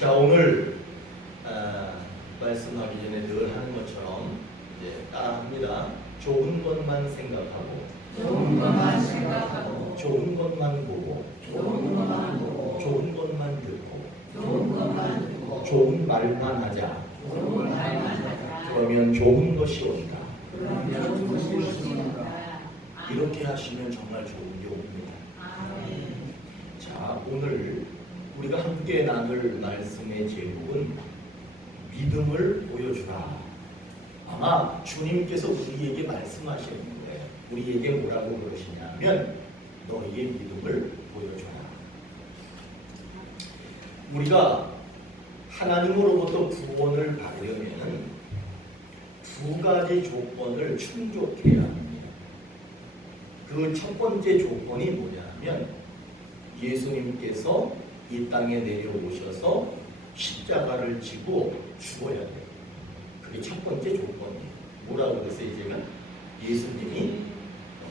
자, 오늘 말씀하기 전에 늘 하는 것처럼 이제 따라합니다. 좋은 것만 생각하고, 좋은 것만 생각하고, 좋은 것만 보고, 좋은 것만 보고, 좋은 것만 듣고, 좋은 것만 듣고, 좋은 말만 하자. 좋은 말만 하자. 그러면 좋은 것이 온다. 그러면 좋은 것이 온다. 이렇게 하시면 정말 좋은 게 옵니다. 아멘. 자, 오늘 우리가 함께 나눌 말씀의 제목은 믿음을 보여주라. 아마 주님께서 우리에게 말씀하시는 거예요. 우리에게 뭐라고 그러시냐면 너희의 믿음을 보여주라. 우리가 하나님으로부터 구원을 받으려면 두 가지 조건을 충족해야 합니다. 그 첫 번째 조건이 뭐냐면 예수님께서 이 땅에 내려오셔서 십자가를 지고 죽어야 돼요. 그게 첫 번째 조건이에요. 뭐라고 그랬어요? 이제는 예수님이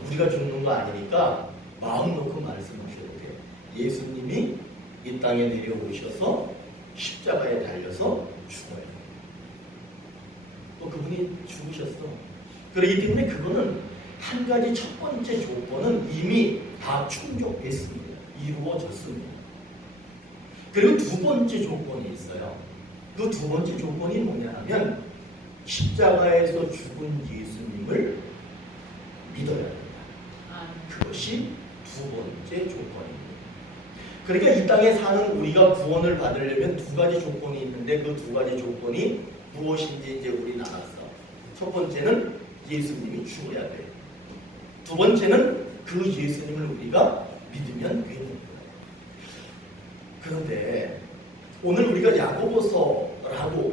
우리가 죽는 거 아니니까 마음 놓고 말씀하셔도 돼요. 예수님이 이 땅에 내려오셔서 십자가에 달려서 죽어야 돼요. 또 그분이 죽으셨어. 그렇기 때문에 그거는 한 가지 첫 번째 조건은 이미 다 충족됐습니다. 이루어졌습니다. 그리고 두 번째 조건이 있어요. 그 두 번째 조건이 뭐냐면 십자가에서 죽은 예수님을 믿어야 합니다. 그것이 두 번째 조건입니다. 그러니까 이 땅에 사는 우리가 구원을 받으려면 두 가지 조건이 있는데 그 두 가지 조건이 무엇인지 이제 우리 나눴어. 첫 번째는 예수님이 죽어야 돼요. 두 번째는 그 예수님을 우리가 믿으면 되는 거예요. 그런데 오늘 우리가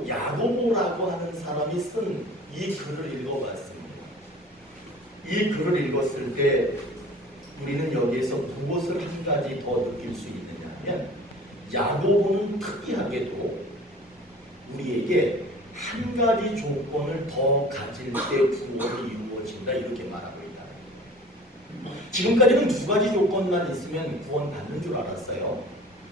야고보라고 하는 사람이 쓴 이 글을 읽어봤습니다. 이 글을 읽었을 때 우리는 여기에서 무엇을 한 가지 더 느낄 수 있느냐 하면 야고보는 특이하게도 우리에게 한 가지 조건을 더 가질 때 구원이 이루어진다 이렇게 말하고 있다. 지금까지는 두 가지 조건만 있으면 구원 받는 줄 알았어요.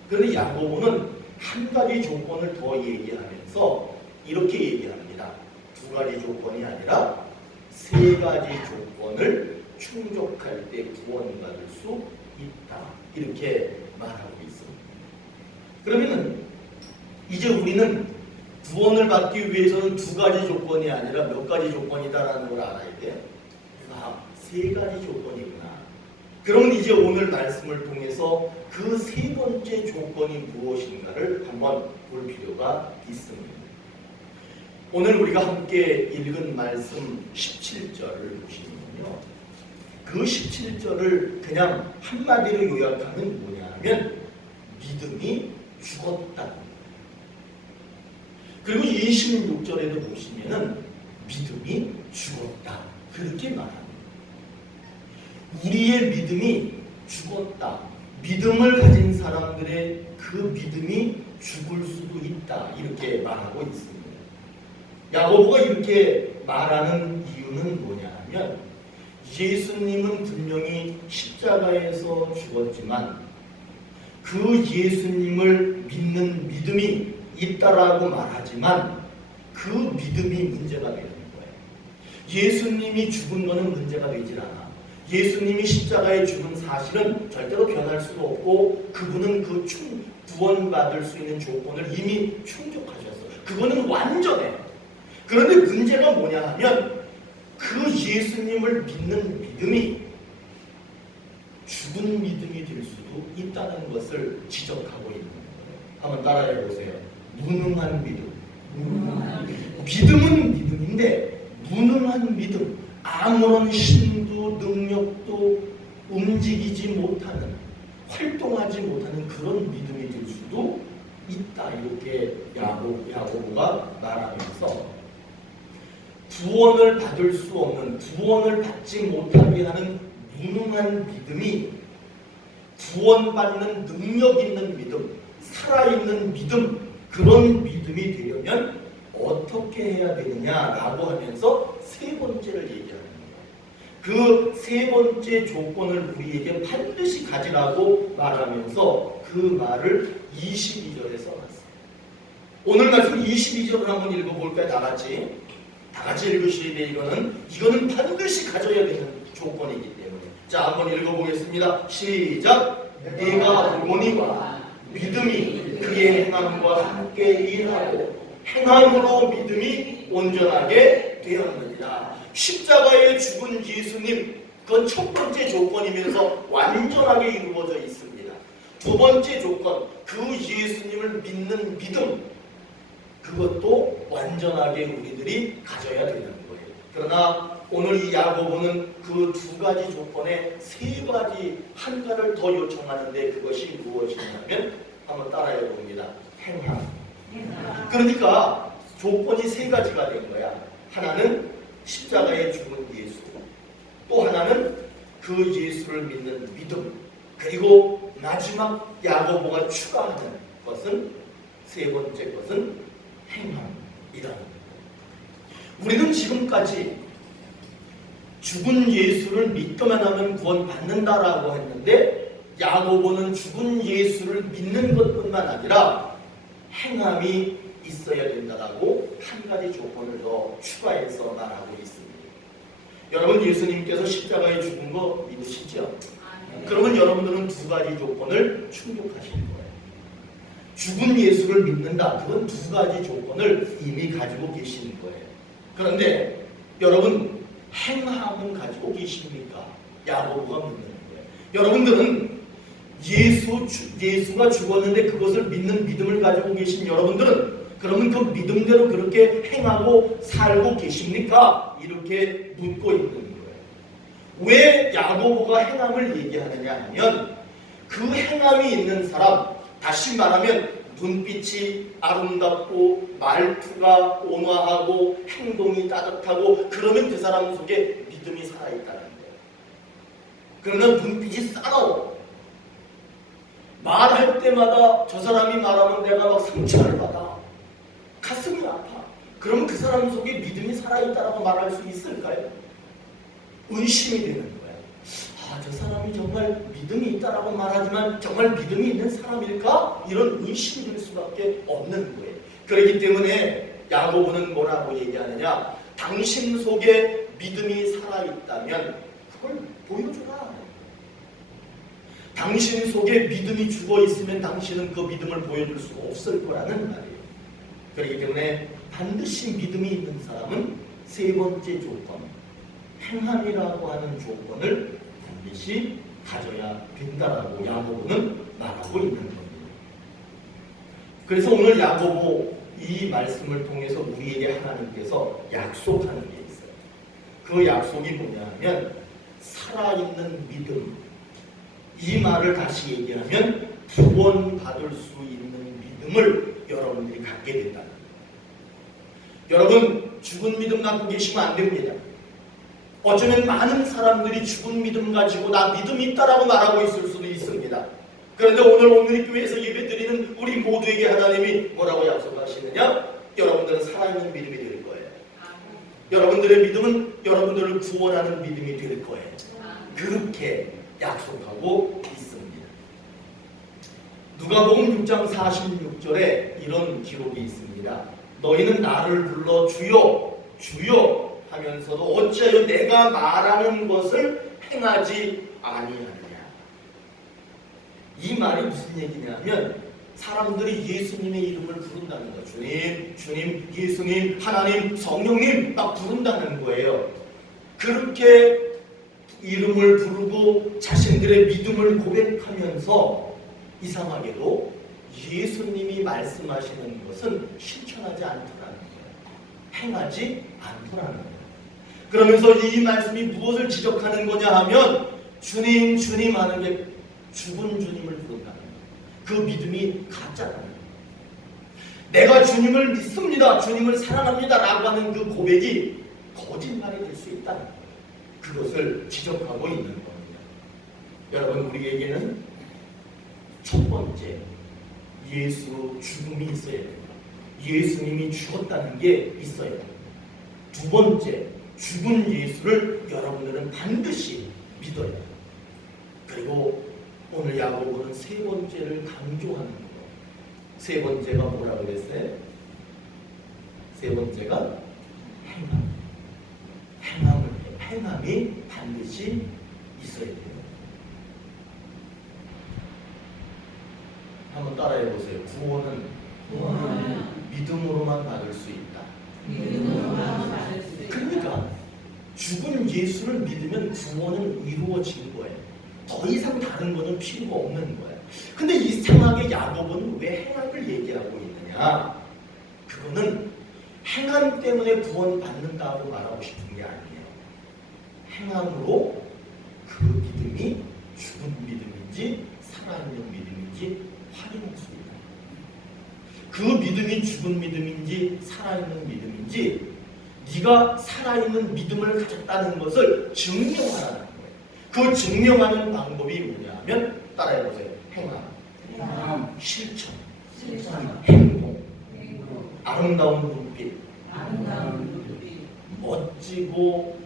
그런데 야고보는 한 가지 조건을 더 얘기하면서 이렇게 얘기합니다. 두 가지 조건이 아니라 세 가지 조건을 충족할 때 구원받을 수 있다. 이렇게 말하고 있습니다. 그러면 이제 우리는 구원을 받기 위해서는 두 가지 조건이 아니라 몇 가지 조건이다라는 걸 알아야 돼요. 세 가지 조건이구나. 그러면 이제 오늘 말씀을 통해서 그 세 번째 조건이 무엇인가를 한번 볼 필요가 있습니다. 오늘 우리가 함께 읽은 말씀 17절을 보시면요. 그 17절을 그냥 한마디로 요약하면 뭐냐면 믿음이 죽었다. 그리고 26절에도 보시면은 믿음이 죽었다. 그렇게 말합니다. 우리의 믿음이 죽었다. 믿음을 가진 사람들의 그 믿음이 죽을 수도 있다. 이렇게 말하고 있습니다. 야고보가 이렇게 말하는 이유는 뭐냐 하면 예수님은 분명히 십자가에서 죽었지만 그 예수님을 믿는 믿음이 있다라고 말하지만 그 믿음이 문제가 되는 거예요. 예수님이 죽은 거는 문제가 되질 않아. 예수님이 십자가에 죽은 사실은 절대로 변할 수가 없고 그분은 그 구원받을 수 있는 조건을 이미 충족하셨어. 그거는 완전해. 그런데 문제가 뭐냐 하면 그 예수님을 믿는 믿음이 죽은 믿음이 될 수도 있다는 것을 지적하고 있는 거예요. 한번 따라해 보세요. 무능한 믿음. 믿음은 믿음인데 무능한 믿음. 아무런 힘도 능력도 움직이지 못하는, 활동하지 못하는 그런 믿음이 될 수도 있다. 이렇게 야고보가 말하면서 구원을 받을 수 없는, 구원을 받지 못하게 하는 무능한 믿음이 구원받는 능력 있는 믿음, 살아있는 믿음, 그런 믿음이 되려면 어떻게 해야 되느냐라고 하면서 세 번째를 얘기하는 거예요. 그 세 번째 조건을 우리에게 반드시 가지라고 말하면서 그 말을 22절에 써놨어요. 오늘 말씀 22절을 한번 읽어볼까요? 다 같이 읽으셔야 돼. 이거는 반드시 가져야 되는 조건이기 때문에. 자, 한번 읽어보겠습니다. 시작. 네가 보니와 믿음이 그의 행함과 함께 일하고 행함으로 믿음이 온전하게 되었느니라. 십자가에 죽은 예수님, 그건 첫 번째 조건이면서 완전하게 이루어져 있습니다. 두 번째 조건, 그 예수님을 믿는 믿음, 그것도 완전하게 우리들이 가져야 되는 거예요. 그러나 오늘 이 야고보는 그 두 가지 조건에 세 가지 한가를 더 요청하는데 그것이 무엇이냐면 한번 따라해 봅니다. 행함. 그러니까 조건이 세 가지가 된 거야. 하나는 십자가에 죽은 예수, 또 하나는 그 예수를 믿는 믿음, 그리고 마지막 야고보가 추가하는 것은 세 번째 것은 행함이라는 거예요. 우리는 지금까지 죽은 예수를 믿기만 하면 구원받는다라고 했는데 야고보는 죽은 예수를 믿는 것뿐만 아니라 행함이 있어야 된다라고 한 가지 조건을 더 추가해서 말하고 있습니다. 여러분, 예수님께서 십자가에 죽은 거 믿으시죠? 그러면 여러분들은 두 가지 조건을 충족하실 거예요. 죽은 예수를 믿는다. 그건 두 가지 조건을 이미 가지고 계시는 거예요. 그런데 여러분, 행함은 가지고 계십니까? 야고보가 묻는 거예요. 여러분들은 예수가 죽었는데 그것을 믿는 믿음을 가지고 계신 여러분들은 그러면 그 믿음대로 그렇게 행하고 살고 계십니까? 이렇게 묻고 있는 거예요. 왜 야고보가 행함을 얘기하느냐 하면 그 행함이 있는 사람, 다시 말하면 눈빛이 아름답고 말투가 온화하고 행동이 따뜻하고 그러면 그 사람 속에 믿음이 살아있다는 거예요. 그러나 눈빛이 싸나워. 말할 때마다 저 사람이 말하면 내가 막 상처를 받아. 가슴이 아파. 그러면 그 사람 속에 믿음이 살아있다라고 말할 수 있을까요? 의심이 되는 거예요. 저 사람이 정말 믿음이 있다라고 말하지만 정말 믿음이 있는 사람일까? 이런 의심이 들 수밖에 없는 거예요. 그렇기 때문에 야고보는 뭐라고 얘기하느냐? 당신 속에 믿음이 살아있다면 그걸 보여줘라. 당신 속에 믿음이 죽어있으면 당신은 그 믿음을 보여줄 수가 없을 거라는 말이에요. 그렇기 때문에 반드시 믿음이 있는 사람은 세 번째 조건, 행함이라고 하는 조건을 반드시 가져야 된다라고 야고보는 말하고 있는 겁니다. 그래서 오늘 야고보 이 말씀을 통해서 우리에게 하나님께서 약속하는 게 있어요. 그 약속이 뭐냐면 살아있는 믿음. 이 말을 다시 얘기하면 구원받을 수 있는 믿음을 여러분들이 갖게 된다는 거예요. 여러분, 죽은 믿음 갖고 계시면 안 됩니다. 어쩌면 많은 사람들이 죽은 믿음 가지고 나 믿음이 있다라고 말하고 있을 수도 있습니다. 그런데 오늘 교회에서 예배드리는 우리 모두에게 하나님이 뭐라고 약속하시느냐? 여러분들은 살아있는 믿음이 될 거예요. 여러분들의 믿음은 여러분들을 구원하는 믿음이 될 거예요. 그렇게 약속하고 있습니다. 누가복음 6장 46절에 이런 기록이 있습니다. 너희는 나를 불러 주여 주여 하면서도 어찌하여 내가 말하는 것을 행하지 아니하느냐. 이 말이 무슨 얘기냐면 사람들이 예수님의 이름을 부른다는 거예요. 주님, 주님, 예수님, 하나님, 성령님 막 부른다는 거예요. 그렇게 이름을 부르고 자신들의 믿음을 고백하면서 이상하게도 예수님이 말씀하시는 것은 실천하지 않더라는 거예요. 행하지 않더라는 거예요. 그러면서 이 말씀이 무엇을 지적하는 거냐 하면 주님, 주님 하는 게 죽은 주님을 부른다는 거예요. 그 믿음이 가짜라는 거예요. 내가 주님을 믿습니다, 주님을 사랑합니다 라고 하는 그 고백이 거짓말이 될 수 있다는 거예요. 그것을 지적하고 있는 겁니다. 여러분, 우리에게는 첫 번째 예수 죽음이 있어야 됩니다. 예수님이 죽었다는 게 있어야 됩니다. 두 번째, 죽은 예수를 여러분들은 반드시 믿어야 됩니다. 그리고 오늘 야고보는 세 번째를 강조하는 거예요. 세 번째가 뭐라고 그랬어요? 세 번째가 행함이 반드시 있어야 돼요. 한번 따라해 보세요. 구원은 믿음으로만 받을 수 있다. 믿음으로만 받을 수 있다. 그러니까 죽은 예수를 믿으면 구원은 이루어진 거예요. 더 이상 다른 거는 필요가 없는 거예요. 근데 이상하게 야곱은 왜 행함을 얘기하고 있느냐? 그거는 행함 때문에 구원받는다고 말하고 싶은 게 아니에요. 행함으로 그 믿음이 죽은 믿음인지 살아있는 믿음인지 확인할 수 있다. 그 믿음이 죽은 믿음인지 살아있는 믿음인지 네가 살아있는 믿음을 가졌다는 것을 증명하라는 거예요. 그 증명하는 방법이 뭐냐면 따라해보세요. 행함, 실천, 행동, 아름다운 눈빛, 멋지고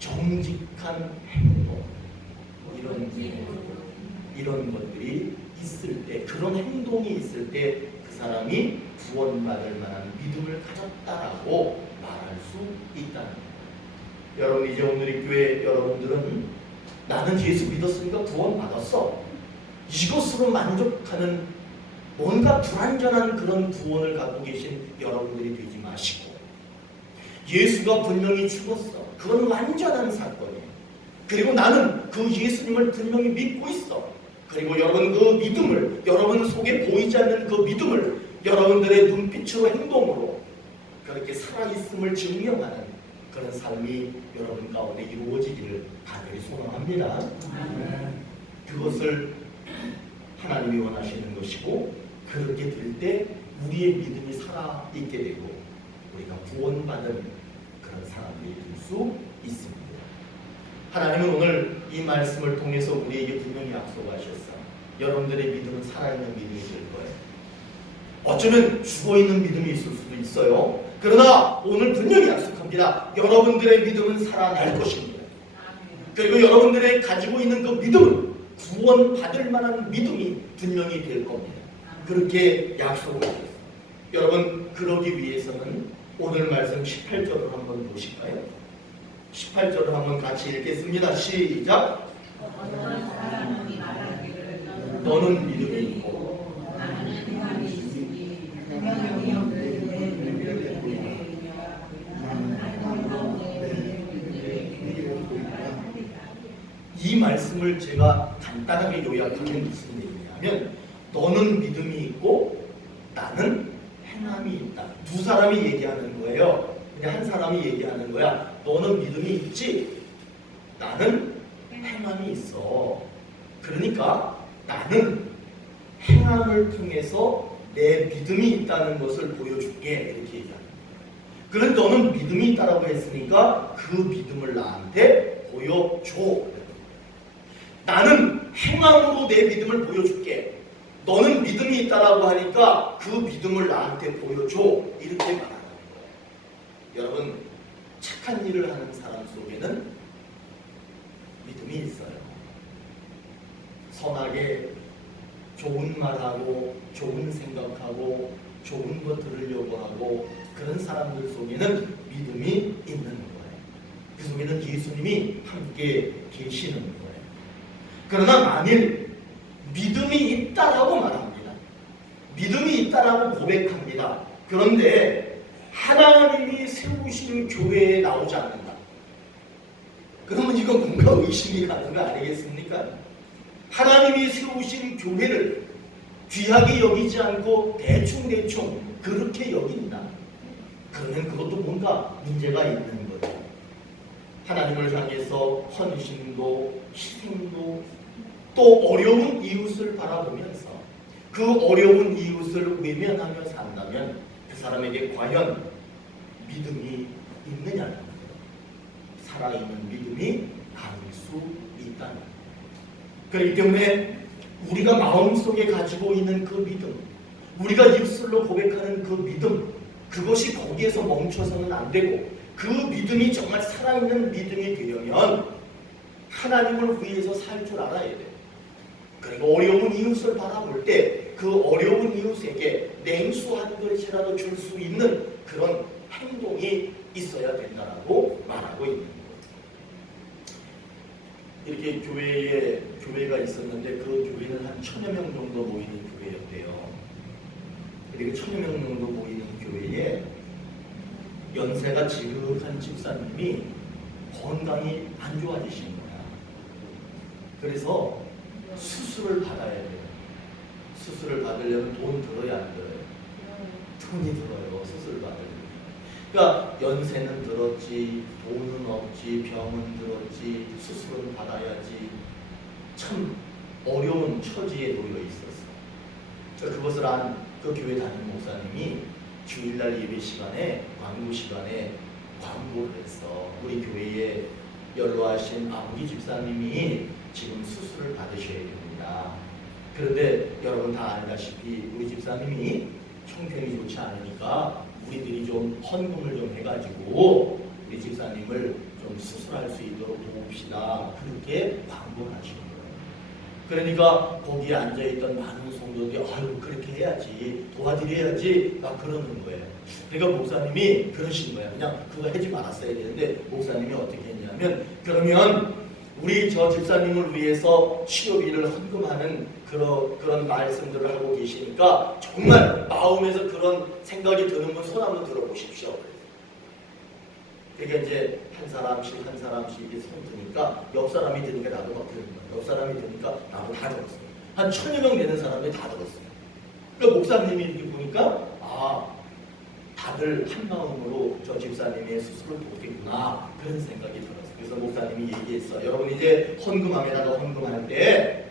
정직한 행동, 이런 것들이 있을 때, 그런 행동이 있을 때 그 사람이 구원받을 만한 믿음을 가졌다라고 말할 수 있다는 거예요. 여러분, 이제 오늘 이 교회 여러분들은 나는 예수 믿었으니까 구원받았어, 이것으로 만족하는 뭔가 불완전한 그런 구원을 갖고 계신 여러분들이 되지 마시고, 예수가 분명히 죽었어, 그건 완전한 사건이에요. 그리고 나는 그 예수님을 분명히 믿고 있어. 그리고 여러분 그 믿음을, 여러분 속에 보이지 않는 그 믿음을 여러분들의 눈빛으로 행동으로 그렇게 살아있음을 증명하는 그런 삶이 여러분 가운데 이루어지기를 간절히 소망합니다. 그것을 하나님이 원하시는 것이고, 그렇게 될 때 우리의 믿음이 살아있게 되고 우리가 구원받은 그런 사람들이 될 수 있습니다. 하나님은 오늘 이 말씀을 통해서 우리에게 분명히 약속하셨어. 여러분들의 믿음은 살아있는 믿음이 될 거예요. 어쩌면 죽어있는 믿음이 있을 수도 있어요. 그러나 오늘 분명히 약속합니다. 여러분들의 믿음은 살아날 것입니다. 그리고 여러분들의 가지고 있는 그 믿음은 구원받을 만한 믿음이 분명히 될 겁니다. 그렇게 약속을 하셨어요. 여러분, 그러기 위해서는 오늘 말씀 18절을 한번 보실까요? 18절을 한번 같이 읽겠습니다. 시작. 너는 믿음이 있고 나는 행함이 있으니 행함이 없는 이 말씀을 제가 간단하게 요약하면 무슨 얘기냐면, 너는 믿음이 있고 나는 행함이 있다. 두 사람이 얘기하는 거예요. 그냥 한 사람이 얘기하는 거야. 너는 믿음이 있지, 나는 행함이 있어. 그러니까 나는 행함을 통해서 내 믿음이 있다는 것을 보여줄게, 이렇게 얘기하는 거예요. 그런데 너는 믿음이 있다라고 했으니까 그 믿음을 나한테 보여줘. 나는 행함으로 내 믿음을 보여줄게. 너는 믿음이 있다라고 하니까 그 믿음을 나한테 보여줘, 이렇게 말하는 거예요. 여러분, 착한 일을 하는 사람 속에는 믿음이 있어요. 선하게 좋은 말하고 좋은 생각하고 좋은 것 들으려고 하고 그런 사람들 속에는 믿음이 있는 거예요. 그 속에는 예수님이 함께 계시는 거예요. 그러나 만일 믿음이 있다라고 말합니다. 믿음이 있다라고 고백합니다. 그런데 하나님이 세우신 교회에 나오지 않는다. 그러면 이건 뭔가 의심이 가는 거 아니겠습니까? 하나님이 세우신 교회를 귀하게 여기지 않고 대충대충 그렇게 여긴다. 그러면 그것도 뭔가 문제가 있는 거죠. 하나님을 향해서 헌신도 희생도 또 어려운 이웃을 바라보면서 그 어려운 이웃을 외면하며 산다면 그 사람에게 과연 믿음이 있느냐는 거예요. 살아있는 믿음이 아닐 수 있다는 거예요. 그렇기 때문에 우리가 마음속에 가지고 있는 그 믿음, 우리가 입술로 고백하는 그 믿음, 그것이 거기에서 멈춰서는 안 되고 그 믿음이 정말 살아있는 믿음이 되려면 하나님을 위해서 살 줄 알아야 돼요. 그리고 어려운 이웃을 바라볼 때 그 어려운 이웃에게 냉수 한 그릇이라도 줄 수 있는 그런 행동이 있어야 된다라고 말하고 있는 거예요. 이렇게 교회가 있었는데 그 교회는 한 1000여 명 정도 모이는 교회였대요. 그리고 1000여 명 정도 모이는 교회에 연세가 지극한 집사님이 건강이 안 좋아지신 거야. 그래서 수술을 받아야 돼요. 수술을 받으려면 돈 들어야 안 들어요? 돈이 들어요. 수술을 받으려면. 그러니까 연세는 들었지, 돈은 없지, 병은 들었지, 수술은 받아야지. 참 어려운 처지에 놓여 있었어. 그것을 안 그 교회 담임 목사님이 주일날 예배 시간에 광고 시간에 광고를 했어. 우리 교회에 연로하신 아무기 집사님이 지금 수술을 받으셔야 됩니다. 그런데 여러분 다 알다시피 우리 집사님이 형편이 좋지 않으니까 우리들이 좀 헌금을 좀 해가지고 우리 집사님을 좀 수술할 수 있도록 도웁시다. 그렇게 광고를 하시는 거예요. 그러니까 거기에 앉아있던 많은 성도들이 아유 그렇게 해야지 도와드려야지 막 그러는 거예요. 그러니까 목사님이 그러신 거예요. 그냥 그거 하지 말았어야 되는데 목사님이 어떻게 했냐면 그러면 우리 저 집사님을 위해서 치료비를 헌금하는 그런 말씀들을 하고 계시니까 정말 마음에서 그런 생각이 드는 분 손 한번 들어보십시오. 그러니까 이제 한 사람씩 이렇게 손 드니까 옆 사람이 드니까 나도 막 드는 거야. 옆 사람이 드니까 나도 다 들었어요. 한 1000여 명 되는 사람들이 다 들었어요. 그러니까 목사님이 이렇게 보니까 다들 한 마음으로 저 집사님의 수술을 돕겠구나 그런 생각이 들었어요. 그래서 목사님이 얘기했어. 여러분 이제 헌금함에다가 헌금할 때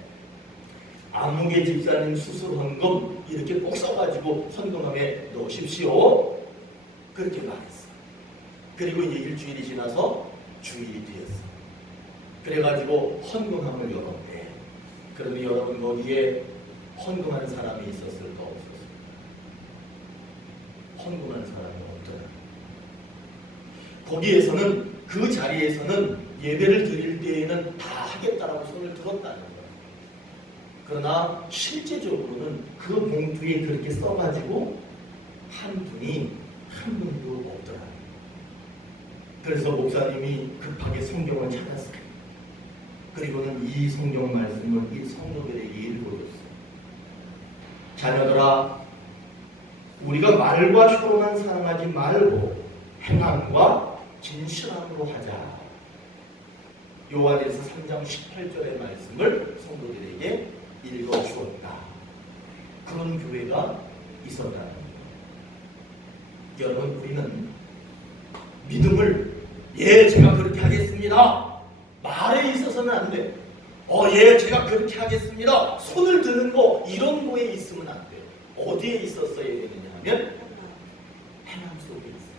아무개 집사님 수술 헌금 이렇게 꼭 써가지고 헌금함에 넣으십시오. 그렇게 말했어. 그리고 이제 일주일이 지나서 주일이 되었어. 그래가지고 헌금함을 열었대. 그런데 여러분 거기에 헌금하는 사람이 있었을까 없었을까? 헌금하는 사람이 없더라. 거기에서는 그 자리에서는 예배를 드릴 때에는 다 하겠다라고 손을 들었다는 거야. 그러나 실제적으로는 그 봉투에 그렇게 써가지고 한 분도 없더라. 그래서 목사님이 급하게 성경을 찾았어요. 그리고는 이 성경 말씀을 이 성도들에게 읽어줬어요. 자녀들아, 우리가 말과 혀로만 사랑하지 말고 행함과 진실함으로 하자. 요한일서 3장 18절의 말씀을 성도들에게 읽어주었다. 그런 교회가 있었다는 거예요. 여러분 우리는 믿음을 제가 그렇게 하겠습니다. 말에 있어서는 안 돼. 제가 그렇게 하겠습니다. 손을 드는 거 이런 거에 있으면 안 돼요. 어디에 있었어야 되느냐 하면 행함 속에 있어요.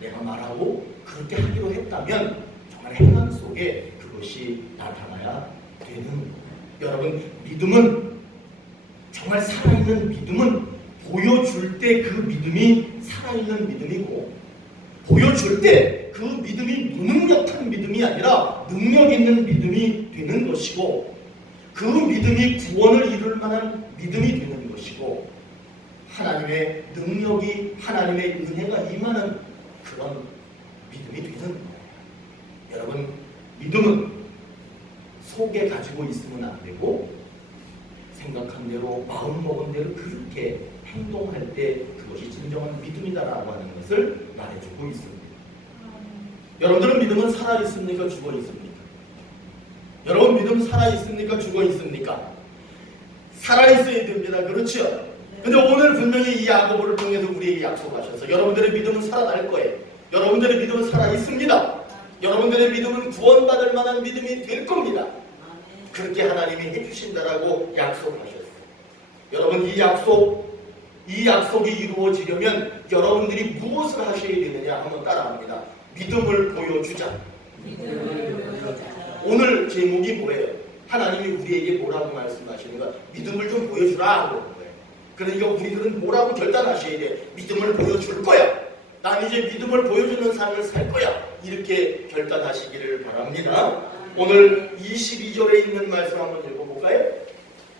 내가 말하고 그렇게 하기로 했다면 정말 행함 속에 그것이 나타나야 되는 거예요. 여러분 믿음은 정말 살아있는 믿음은 보여줄 때 그 믿음이 살아있는 믿음이고 보여줄 때 그 믿음이 무능력한 믿음이 아니라 능력 있는 믿음이 되는 것이고 그 믿음이 구원을 이룰 만한 믿음이 되는 것이고 하나님의 능력이 하나님의 은혜가 임하는 그런 믿음이 되는 거예요. 여러분 믿음은 속에 가지고 있으면 안 되고 생각한 대로 마음 먹은 대로 그렇게 행동할 때 그것이 진정한 믿음이다라고 하는 것을 말해주고 있습니다. 여러분들은 믿음은 살아있습니까? 죽어있습니까? 여러분 믿음 살아있습니까? 죽어있습니까? 살아있어야 됩니다. 그렇죠? 근데 오늘 분명히 이 야고보를 통해서 우리에게 약속하셔서 여러분들의 믿음은 살아날 거예요. 여러분들의 믿음은 살아있습니다. 여러분들의 믿음은 구원받을 만한 믿음이 될 겁니다. 그렇게 하나님이 해주신다라고 약속하셨어요. 여러분 이 약속이 이루어지려면 여러분들이 무엇을 하셔야 되느냐 한번 따라합니다. 믿음을 보여주자. 오늘 제목이 뭐예요? 하나님이 우리에게 뭐라고 말씀하시는가? 믿음을 좀 보여주라 하는 거예요. 그러니까 우리들은 뭐라고 결단하셔야 돼? 믿음을 보여줄 거야. 난 이제 믿음을 보여주는 삶을 살 거야. 이렇게 결단하시기를 바랍니다. 오늘 22절에 있는 말씀 한번 읽어볼까요?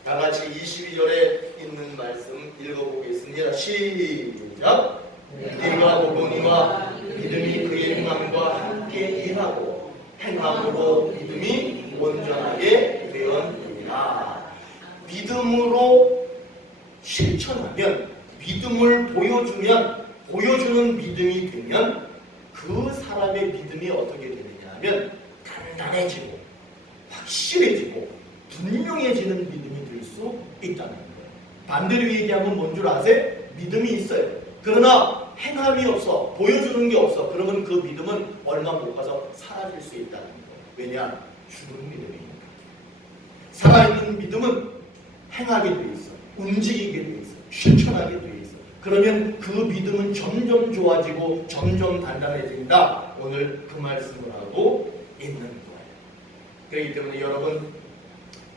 다 같이 22절에 있는 말씀 읽어보겠습니다. 시작! 내가 보거니와 믿음이 그의 행함과 함께 일하고 행함으로 믿음이 온전하게 되었느니라. 믿음으로 실천하면, 믿음을 보여주는 믿음이 되면 그 사람의 믿음이 어떻게 되느냐 하면 단단해지고 확실해지고 분명해지는 믿음이 될 수 있다는 거예요. 반대로 얘기하면 뭔 줄 아세요? 믿음이 있어요. 그러나 행함이 없어, 보여주는 게 없어. 그러면 그 믿음은 얼마 못 가서 사라질 수 있다는 거예요. 왜냐? 죽은 믿음이니까. 살아있는 믿음은 행하게 돼 있어, 움직이게 돼 있어, 실천하게 돼 있어. 그러면 그 믿음은 점점 좋아지고 점점 단단해진다. 오늘 그 말씀을 하고 있는 거예요. 그렇기 때문에 여러분,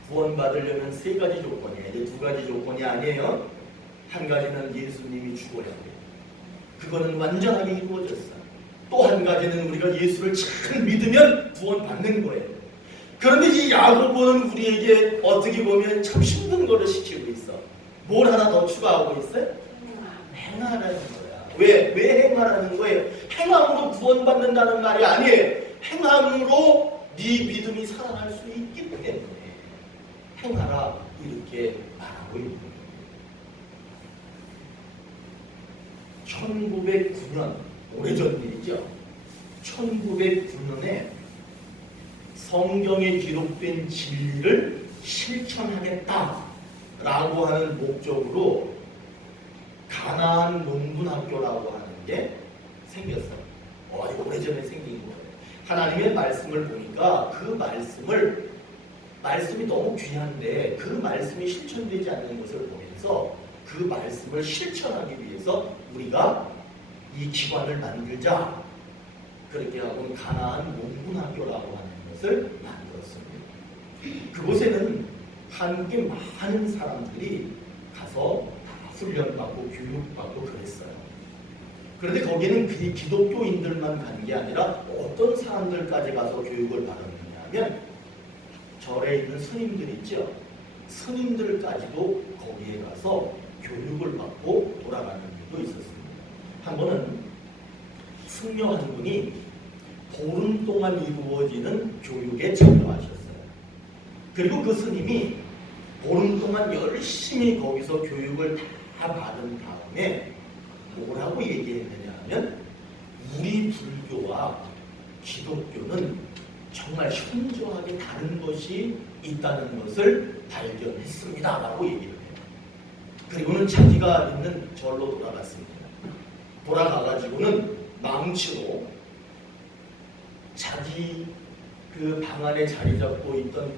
구원받으려면 세 가지 조건이에요. 이제 두 가지 조건이 아니에요. 한 가지는 예수님이 죽어야 돼요. 그거는 완전하게 이루어졌어요. 또 한 가지는 우리가 예수를 잘 믿으면 구원받는 거예요. 그런데 이 야고보는 우리에게 어떻게 보면 참 힘든 거를 시키고 있어. 뭘 하나 더 추가하고 있어요? 행하라는 거야. 왜 행하라는 거예요? 행함으로 구원받는다는 말이 아니에요. 행함으로 네 믿음이 살아날 수 있기 때문에 행하라, 이렇게 말하고 있는 거예요. 1909년, 오래전 일이죠. 1909년에 성경에 기록된 진리를 실천하겠다라고 하는 목적으로 가나안 농군학교라고 하는 게 생겼어요. 아주 오래전에 생긴 거예요. 하나님의 말씀을 보니까 그 말씀이 너무 귀한데 그 말씀이 실천되지 않는 것을 보면서 그 말씀을 실천하기 위해서 우리가 이 기관을 만들자. 그렇게 하고 가나안 농군학교라고 하는 것을 만들었습니다. 그곳에는 한국의 많은 사람들이 가서 다 훈련받고 교육받고 그랬어요. 그런데 거기는 그 기독교인들만 간 게 아니라 어떤 사람들까지 가서 교육을 받았느냐 하면 절에 있는 스님들 있죠. 스님들까지도 거기에 가서 교육을 받고 돌아가는 일도 있었습니다. 한 번은 승려 한 분이 보름 동안 이루어지는 교육에 참여하셨어요. 그리고 그 스님이 보름 동안 열심히 거기서 교육을 다 받은 다음에 뭐라고 얘기했느냐 하면 우리 불교와 기독교는 정말 현저하게 다른 것이 있다는 것을 발견했습니다 라고 얘기를 해요. 그리고는 자기가 있는 절로 돌아갔습니다. 돌아가가지고는 망치로 자기 그 방 안에 자리 잡고 있던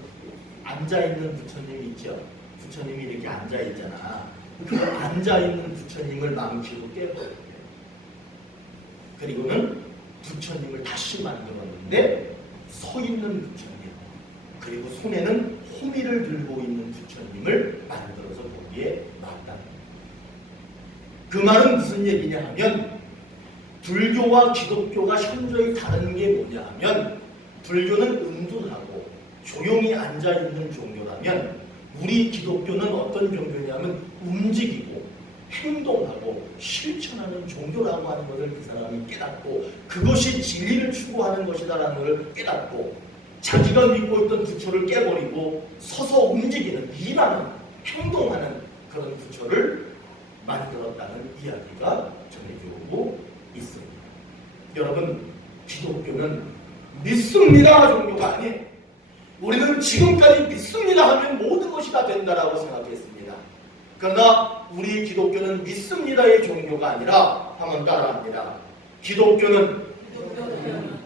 앉아있는 부처님이 있죠. 부처님이 이렇게 앉아있잖아. 그 앉아있는 부처님을 망치로 깨버렸대요. 그리고는 부처님을 다시 만들었는데 서 있는 부처님, 그리고 손에는 호미를 들고 있는 부처님을 만들어서 거기에 놨다. 그 말은 무슨 얘기냐 하면 불교와 기독교가 현저히 다른 게 뭐냐 하면 불교는 은둔하고 조용히 앉아있는 종교라면 우리 기독교는 어떤 종교냐면 움직이고 행동하고 실천하는 종교라고 하는 것을 그 사람이 깨닫고 그것이 진리를 추구하는 것이다라는 것을 깨닫고 자기가 믿고 있던 부처를 깨버리고 서서 움직이는, 일하는, 행동하는 그런 부처를 만들었다는 이야기가 전해지고 있습니다. 여러분, 기독교는 믿습니다 종교가 아니에요. 우리는 지금까지 믿습니다 하면 모든 것이 다 된다라고 생각했습니다. 그러나 우리 기독교는 믿습니다의 종교가 아니라 한번 따라합니다. 기독교는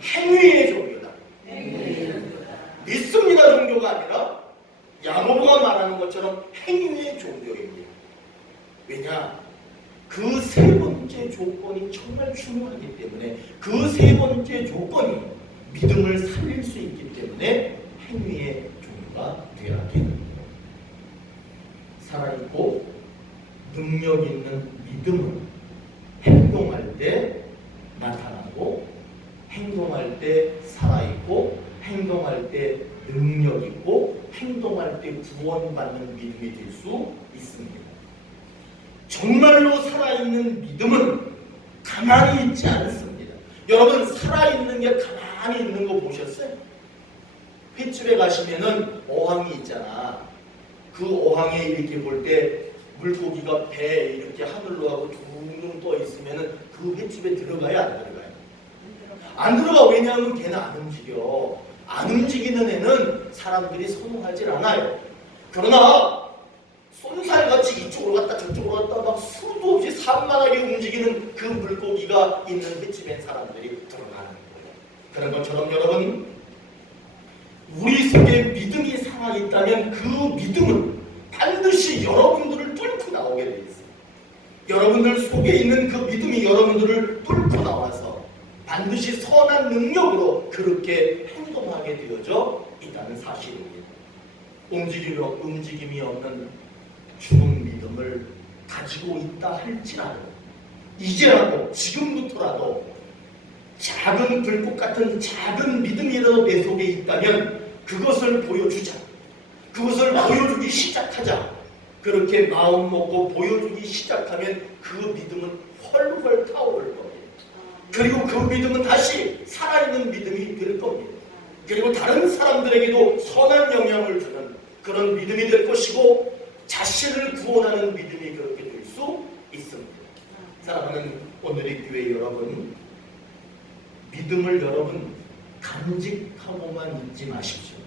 행위의 종교다. 믿습니다 종교가 아니라 야고보가 말하는 것처럼 행위의 종교입니다. 왜냐? 그 세 번째 조건이 정말 중요하기 때문에 그 세 번째 조건이 믿음을 살릴 수 있기 때문에 행위의 종교가 되어야 되는 거예요. 살아있고 능력 있는 믿음은 행동할 때 나타나고 행동할 때 살아있고 행동할 때 능력 있고 행동할 때 구원받는 믿음이 될 수 있습니다. 정말로 살아있는 믿음은 가만히 있지 않습니다. 여러분 살아있는 게 가만히 있는 거 보셨어요? 횟집에 가시면은 어항이 있잖아. 그 어항에 이렇게 볼 때 물고기가 배에 이렇게 하늘로 하고 둥둥 떠 있으면은 그 횟집에 들어가야 안 들어가요? 안 들어가. 왜냐하면 걔는 안 움직여. 안 움직이는 애는 사람들이 선호하질 않아요. 그러나 쏜살같이 이쪽으로 갔다 저쪽으로 갔다 막 수도 없이 산만하게 움직이는 그 물고기가 있는 횟집에 사람들이 들어가는 거예요. 그런 것처럼 여러분, 우리 속에 믿음이 살아있다면 그 믿음은 반드시 여러분들을 뚫고 나오게 돼 있어요. 여러분들 속에 있는 그 믿음이 여러분들을 뚫고 나와서 반드시 선한 능력으로 그렇게 행동하게 되어져 있다는 사실입니다. 움직임이 없는 죽은 믿음을 가지고 있다 할지라도 이제라도 지금부터라도 작은 불꽃 같은 작은 믿음이라도 내 속에 있다면 그것을 보여주자. 그것을 보여주기 시작하자. 그렇게 마음 먹고 보여주기 시작하면 그 믿음은 훨훨 타오를 겁니다. 그리고 그 믿음은 다시 살아있는 믿음이 될 겁니다. 그리고 다른 사람들에게도 선한 영향을 주는 그런 믿음이 될 것이고 자신을 구원하는 믿음이 그렇게 될 수 있습니다. 사랑하는 오늘의 교회 여러분, 믿음을 여러분 간직하고만 있지 마십시오.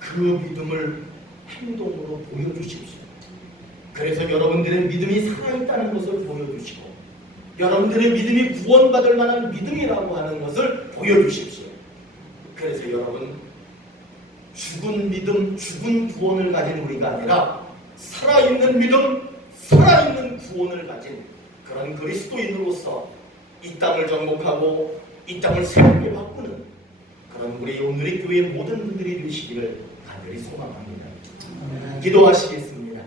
그 믿음을 행동으로 보여주십시오. 그래서 여러분들의 믿음이 살아있다는 것을 보여주시고 여러분들의 믿음이 구원받을 만한 믿음이라고 하는 것을 보여주십시오. 그래서 여러분, 죽은 믿음, 죽은 구원을 가진 우리가 아니라 살아있는 믿음, 살아있는 구원을 가진 그런 그리스도인으로서 이 땅을 정복하고 이 땅을 새롭게 바꾸는 그런 우리 오늘의 교회 모든 분들이 되시기를 간절히 소망합니다. 기도하시겠습니다.